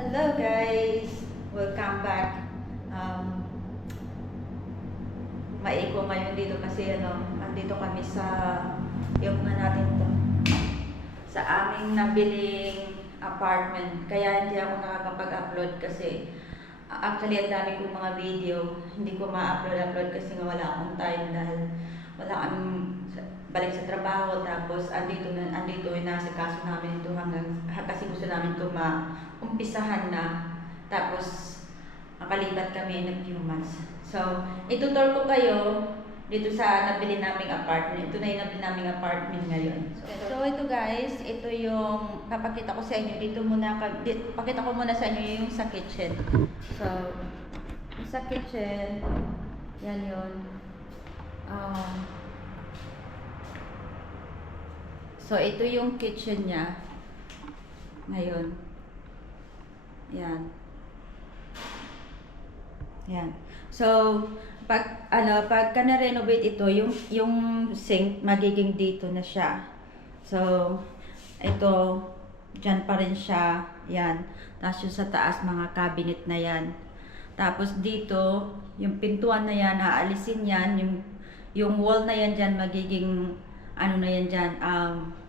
Hello guys! Welcome back. Um, Maiko ngayon dito kasi andito kami sa yung natin to sa aming nabiling apartment. Kaya hindi ako nakakapag-upload kasi actually ang dami kong mga video. Hindi ko ma-upload kasi nga wala akong time dahil wala kaming balik sa trabaho, tapos andito inasikaso namin ito kasi gusto namin ito maumpisahan na, tapos makalipat kami in a few months. So itutur ko kayo dito sa nabili naming apartment. Ito na yung nabili naming apartment ngayon. So ito guys, ito yung papakita ko sa inyo. Pakita ko muna sa inyo yung sa kitchen. So sa kitchen, yan yun. So, ito yung kitchen niya. Ngayon. Yan. Yan. So, pagka na-renovate ito, yung sink, magiging dito na siya. So, ito, dyan pa rin siya. Yan. Tapos yung sa taas, mga cabinet na yan. Tapos dito, yung pintuan na yan, aalisin yan. Yung wall na yan dyan, magiging ano na yan dyan,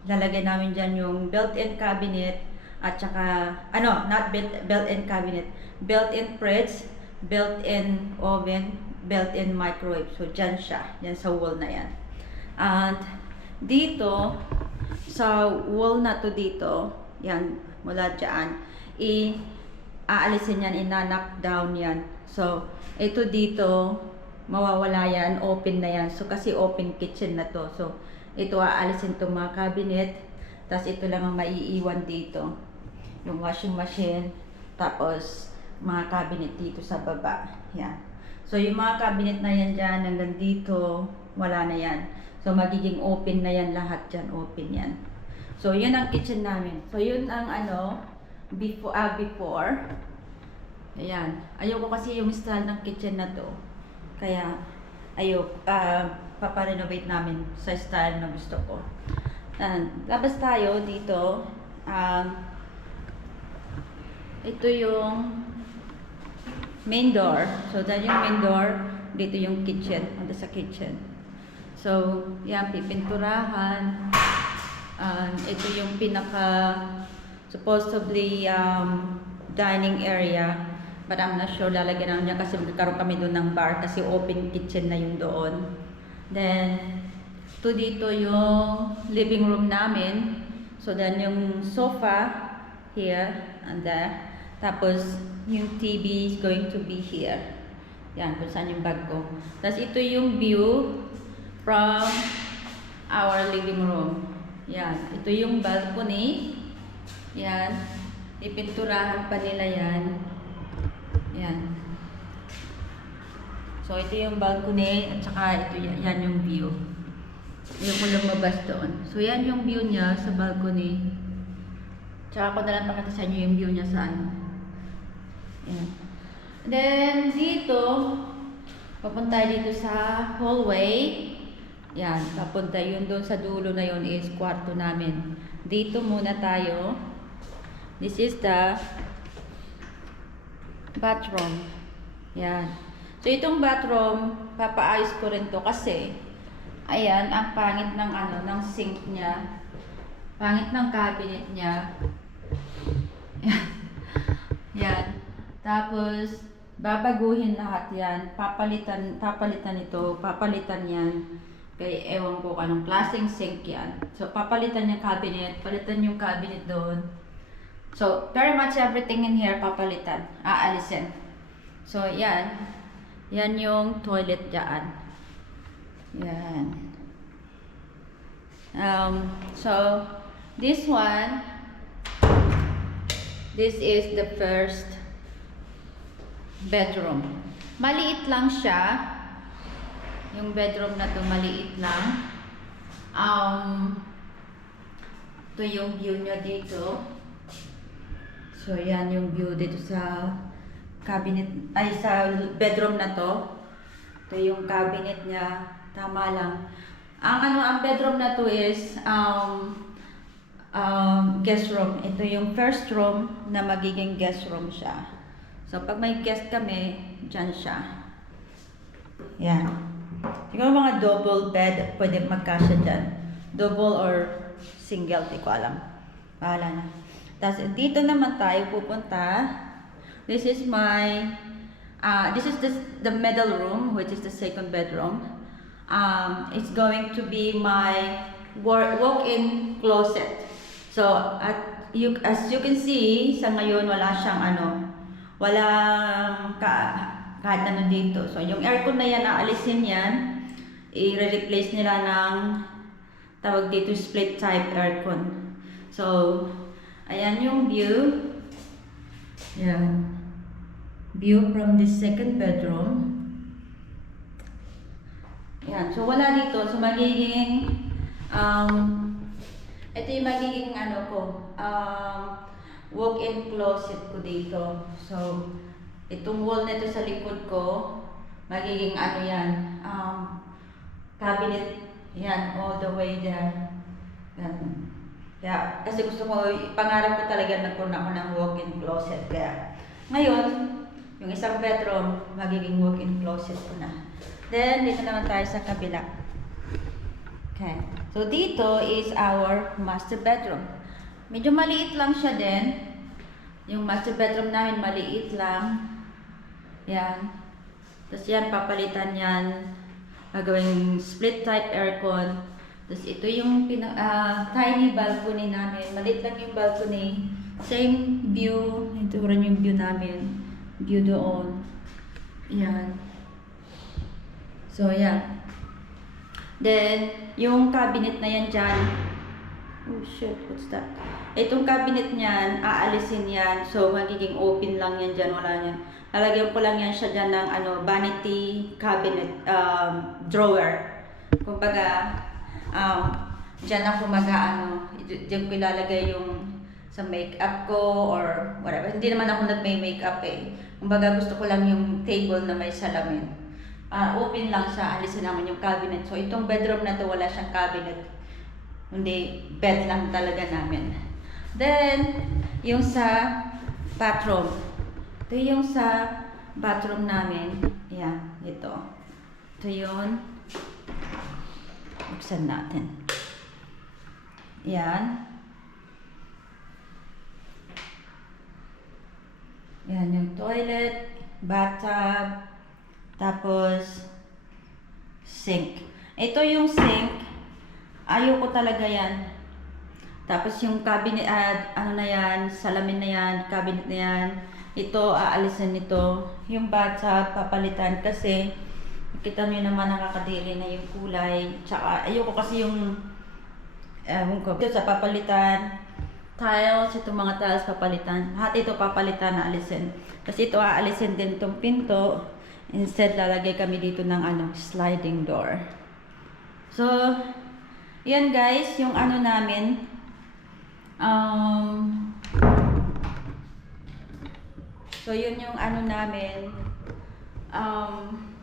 lalagay namin dyan yung built-in cabinet at saka, not built-in cabinet, built-in fridge, built-in oven, built-in microwave. So, dyan siya, dyan sa wall na yan. And dito, sa wall na to dito, yan, mula dyan, aalisin yan, ina-knock down yan. So, ito dito, mawawala yan, open na yan. So, kasi open kitchen na to. So, ito aalisin itong mga cabinet. Tapos ito lang ang maiiwan dito. Yung washing machine. Tapos, mga cabinet dito sa baba. Yan. So, yung mga cabinet na yan dyan, hanggang dito, wala na yan. So, magiging open na yan lahat dyan. Open yan. So, yun ang kitchen namin. So, yun ang before. Ayan. Ayoko kasi yung style ng kitchen na to. Kaya, paparenovate namin sa style na gusto ko. Labas tayo dito. Ito yung main door. So, dyan yung main door. Dito yung kitchen. Ando sa kitchen. So, yan, pipinturahan. Ito yung supposedly dining area. But I'm not sure lalagyan namin niya kasi magkakaroon kami doon ng bar kasi open kitchen na yung doon. Then, dito yung living room namin. So, then yung sofa here and there. Tapos, yung TV is going to be here. Yan, kung saan yung bag ko. Tapos, ito yung view from our living room. Yan, ito yung balcony. Yan, ipinturahan pa nila yan. Yan. So, ito yung balcony at saka ito yan yung view. Yung ko lumabas doon. So, yan yung view niya sa balcony. Tsaka ko na lang pakita sa inyo yung view niya sa ano. Yan. Then, dito, papunta dito sa hallway. Yan, papunta yun doon sa dulo na yun is kwarto namin. Dito muna tayo. This is the bathroom. Yan. So, itong bathroom, papaayos ko rin to kasi, ayan, ang pangit ng ng sink niya. Pangit ng cabinet niya. Yan. Yan. Tapos, babaguhin lahat yan. Papalitan ito. Papalitan yan. Kaya ewan ko anong klaseng sink yan. So, papalitan yung cabinet. Palitan yung cabinet doon. So, very much everything in here papalitan. Aalisin. So, yan. Yan yung toilet dyan. Yan. So, this one, this is the first bedroom. Maliit lang siya. Yung bedroom na to maliit lang. Ito yung view niya dito. So, yan yung view dito sa cabinet, sa bedroom na to. Ito yung cabinet niya. Tama lang. Ang bedroom na to is, guest room. Ito yung first room na magiging guest room siya. So, pag may guest kami, dyan siya. Yan. Siguro mga double bed, pwede magkasya dyan. Double or single, di ko alam. Bahala na. Tapos, dito naman tayo pupunta. This is my, this is the middle room, which is the second bedroom. It's going to be my walk-in closet. So, as you can see, sa ngayon wala siyang walang kahit ano dito. So, yung aircon na yan, aalisin yan. I-replace nila ng tawag dito split type aircon. So, ayan yung view. Yan. View from the second bedroom. Yan. So, wala dito. So, magiging ito yung magiging walk-in closet ko dito. So, itong wall na ito sa likod ko, magiging yan, cabinet, yan, all the way there. Yan. Kaya, kasi gusto ko, pangarap ko talaga nagkaroon ako ng walk-in closet. Kaya, ngayon, yung isang bedroom, magiging walk-in closet ko na. Then, dito naman tayo sa kabila. Okay. So, dito is our master bedroom. Medyo maliit lang siya din. Yung master bedroom namin, maliit lang. Yan. Tapos yan, papalitan yan. Gagawing split type aircon. Tapos ito yung tiny balcony namin. Maliit lang yung balcony. Same view. Ito rin yung view namin. View doon. Yan. So, yan. Then, yung cabinet na yan dyan. Oh shit, what's that? Itong cabinet niyan, aalisin yan. So, magiging open lang yan dyan. Wala yan. Lalagyan ko lang yan siya dyan ng vanity cabinet drawer. Kumbaga, dyan ako dyan ko ilalagay yung sa makeup ko or whatever. Hindi naman ako nagme-makeup eh. Kumbaga, gusto ko lang yung table na may salamin. Open lang siya, alisin naman yung cabinet. So, itong bedroom na to wala siyang cabinet. Hindi, bed lang talaga namin. Then, yung sa bathroom. Ito yung sa bathroom namin. Yan, ito. Ito yun. Buksan natin. Yan. Yan yung toilet, bathtub, tapos sink. Ito yung sink. Ayoko talaga yan. Tapos yung cabinet, na yan, salamin na yan, cabinet na yan. Ito, aalisin nito. Yung bathtub, papalitan kasi kita nyo naman nakakadiri na yung kulay. Tsaka ayoko kasi yung ito sa papalitan. Tiles, itong mga tiles papalitan. Lahat ito papalitan na alisin. Kasi ito aalisin din itong pinto. Instead, lalagay kami dito ng sliding door. So, yan guys, yung namin. So, yun yung namin.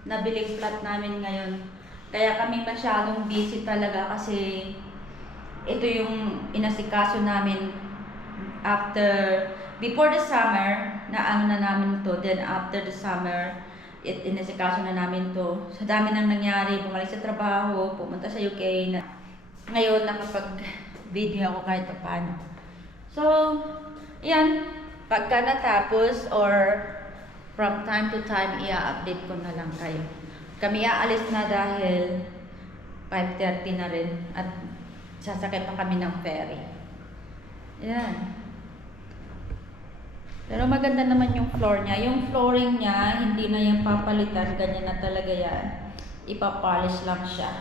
Nabiling flat namin ngayon. Kaya kami masyadong busy talaga kasi ito yung inasikaso namin before the summer, na namin to. Then, after the summer, inasikaso na namin to. Sa dami nang nangyari, bumalik sa trabaho, pumunta sa UK. Ngayon, nakapag-video ako kahit paano. So, yan. Pagka natapos or from time to time, i-update ko na lang kayo. Kami aalis na dahil 5:30 na rin at sasakay pa kami ng ferry. Yan. Pero maganda naman yung floor niya. Yung flooring niya, hindi na yung papalitan. Ganyan na talaga yan. Ipapolish lang siya.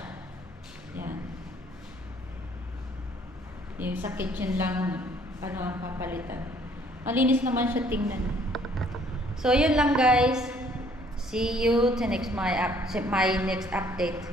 Yan. Yung sa kitchen lang, ang papalitan. Malinis naman siya tingnan. So, yun lang guys. See you to my next update.